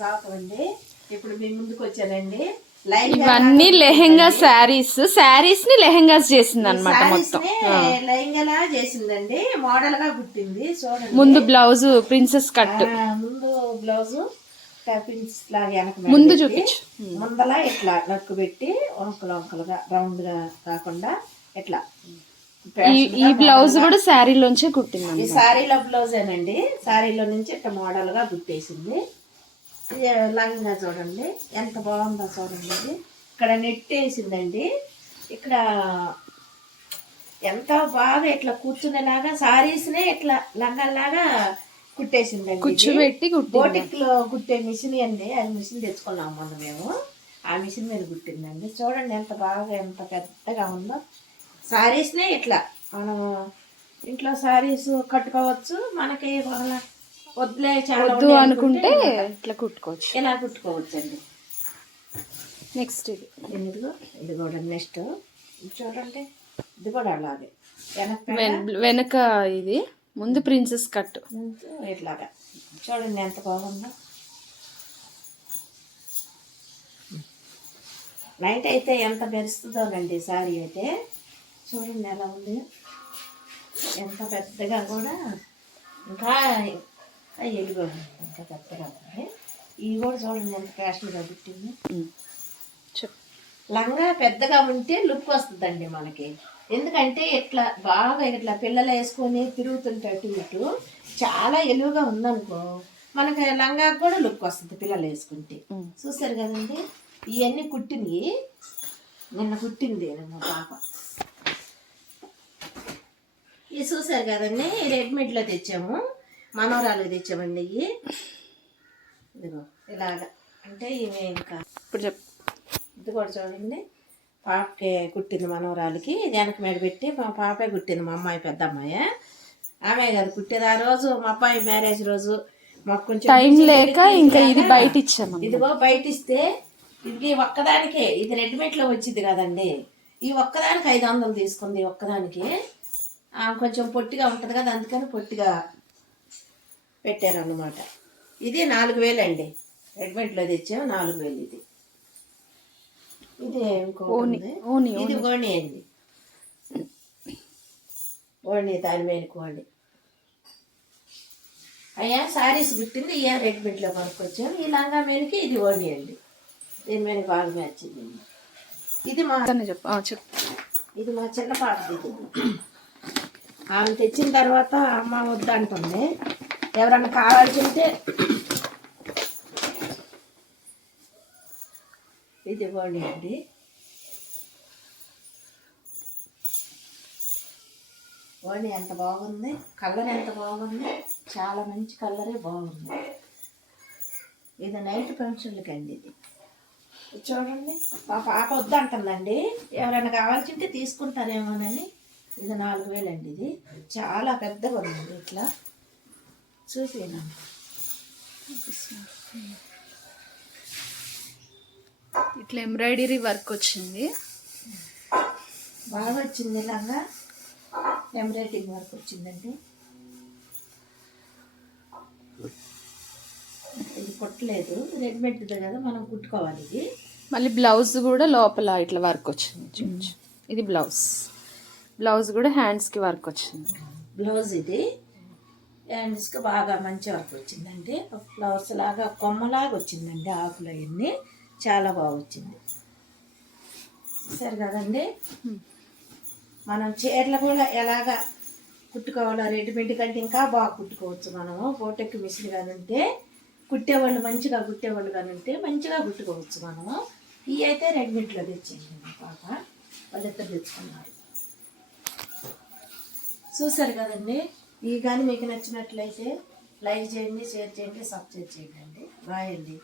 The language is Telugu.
సాకండి. ఇప్పుడు మీ ముందుకు వచ్చానండి. ఇవన్నీ లెహెంగా శారీస్ ని లెహెంగాస్ చేసింది అనమాట. మొత్తం లెహంగాలా చేసిందండి. మోడల్ గా కుట్టింది చూడండి. ముందు బ్లౌజ్ ప్రిన్సెస్ కట్, ముందు బ్లౌజ్ ప్రిన్స్ లాగా వెనక ముందు చూపించు. ముందల ఇట్లా నక్కు పెట్టి వంకలుగా రౌండ్ గా కాకుండా ఇట్లా. ఈ బ్లౌజ్ కూడా శారీలోంచే కుట్టింది. ఈ శారీలో బ్లౌజేనండి. శారీలో నుంచి ఇట్లా మోడల్ గా కుట్టేసింది. ఇది లంగా చూడండి ఎంత బాగుందో చూడండి. ఇది ఇక్కడ నెట్ వేసిందండి. ఇక్కడ ఎంత బాగా ఇట్లా కూర్చునేలాగా శారీస్నే ఇట్లా లంగాలాగా కుట్టేసిందండి. కూర్చోబెట్టి బోటిక్ లో కుట్టే మిషన్ అండి. అది మిషన్ తెచ్చుకున్నాం మొన్న మేము. ఆ మిషన్ మీద కుట్టిందండి. చూడండి ఎంత బాగా ఎంత పెద్దగా ఉందో. శారీస్నే ఇట్లా మనం ఇంట్లో శారీస్ కట్టుకోవచ్చు. మనకి వద్దులే చాలా అనుకుంటే ఇట్లా కుట్టుకోవచ్చు. ఇలా కుట్టుకోవచ్చు అండి. నెక్స్ట్ ఇది కూడా నెక్స్ట్ చూడండి. ఇది కూడా అలాగే వెనక ఇది ముందు ప్రిన్సెస్ కట్ ఇట్లాగా చూడండి ఎంత బాగుందో. నైట్ అయితే ఎంత మెరుస్తుందోనండి శారీ అయితే. చూడండి ఎలా ఉంది, ఎంత పెద్దగా కూడా. ఇంకా ఎలుగు ఇంకా పెద్దగా ఉంది. ఇవి కూడా చూడండి ఎంత ఫ్యాషన్గా పుట్టింది. లంగా పెద్దగా ఉంటే లుక్ వస్తుందండి మనకి. ఎందుకంటే ఇట్లా బాగా ఇట్లా పిల్లలు వేసుకొని తిరుగుతుంటే అటు ఇటు చాలా ఎలుగుగా ఉందనుకో మనకి లంగాకు కూడా లుక్ వస్తుంది పిల్లలు వేసుకుంటే. చూసారు కదండి ఇవన్నీ కుట్టింది. నిన్న కుట్టింది మా పాప. ఇవి చూసారు కదండి రెడీమేడ్లో తెచ్చాము. మనోరాలు తెచ్చామండి. ఇవి ఇదిగో ఇలాగా అంటే ఇవి ఇంకా ఇప్పుడు ఇది కూడా చూడండి. పాపకి కుట్టింది మనోరాలకి. వెనక మీద పెట్టి మా పాపే కుట్టింది. మా అమ్మాయి పెద్ద అమ్మాయి ఆమె కదా కుట్టేది. ఆ రోజు మా అబ్బాయి మ్యారేజ్ రోజు మాకు కొంచెం టైం లేక ఇంకా ఇది బయట ఇచ్చాము. ఇదిగో బయట ఇస్తే ఇది ఒక్కదానికే. ఇది రెడీమేడ్లో వచ్చింది కదండి. ఈ ఒక్కదానికి 500 తీసుకుంది. ఒక్కదానికి కొంచెం పొట్టిగా ఉంటుంది కదా అందుకని పొట్టిగా పెట్టారన్నమాట. ఇది 4000 అండి. రెడీమేడ్లో తెచ్చాము 4000. ఇది ఇది ఇది ఓణి అండి. ఓణి దాని మీద ఓణి అయ్యా శారీస్ కుట్టింది. ఇయ్యా రెడీమేడ్లో కొనుక్కొచ్చాము. ఈ లంగా మీదకి ఇది ఓణి అండి. దీని మీద బాగా నచ్చింది. ఇది మా ఇది మా చిన్న పాపది. ఆమె తెచ్చిన తర్వాత అమ్మ వద్దంటుంది. ఎవరన్నా కావాల్సి ఉంటే ఇది ఓణి అండి. ఓణి ఎంత బాగుంది, కలర్ ఎంత బాగుంది. చాలా మంచి కలరే బాగుంది. ఇది నైట్ ఫంక్షన్లకి అండి. ఇది చూడండి మా పాప వద్దంటుందండి. ఎవరైనా కావాల్సి ఉంటే తీసుకుంటారేమోనని. ఇది 4000 అండి. ఇది చాలా పెద్దగా ఉందండి. ఇట్లా చూసేనా ఇట్లా ఎంబ్రాయిడరీ వర్క్ వచ్చింది. బాగా వచ్చింది. ఇలాగా ఎంబ్రాయిడరీ వర్క్ వచ్చిందండి. ఇది కుట్టలేదు. రెడీమేడ్ కదా మనం కుట్టుకోవాలి. ఇది మళ్ళీ బ్లౌజ్ కూడా లోపల ఇట్లా వర్క్ వచ్చింది. ఇది బ్లౌజ్ కూడా హ్యాండ్స్కి వర్క్ వచ్చింది. బ్లౌజ్ ఇది హ్యాండ్స్కి బాగా మంచి వర్క్ వచ్చిందండి. ఫ్లవర్స్ లాగా కొమ్మలాగా వచ్చిందండి. ఆకులు అవన్నీ చాలా బాగా వచ్చింది. సరే కదండి. మనం చీరలు కూడా ఎలాగా కుట్టుకోవాలో రెడీమేడ్ కంటే ఇంకా బాగా కుట్టుకోవచ్చు. మనము బోటెక్ మిషన్ కానీ ఉంటే కుట్టేవాళ్ళు మంచిగా కుట్టేవాళ్ళు కానీ ఉంటే మంచిగా కుట్టుకోవచ్చు మనము. ఇవి అయితే రెడీమేడ్లో తెచ్చేయండి. మా పాప వాళ్ళిద్దరు తెచ్చుకున్నారు. చూసారు కదండి. ఇవి కానీ మీకు నచ్చినట్లయితే లైక్ చేయండి, షేర్ చేయండి, సబ్స్క్రైబ్ చేయండి. బాయ్ అండి.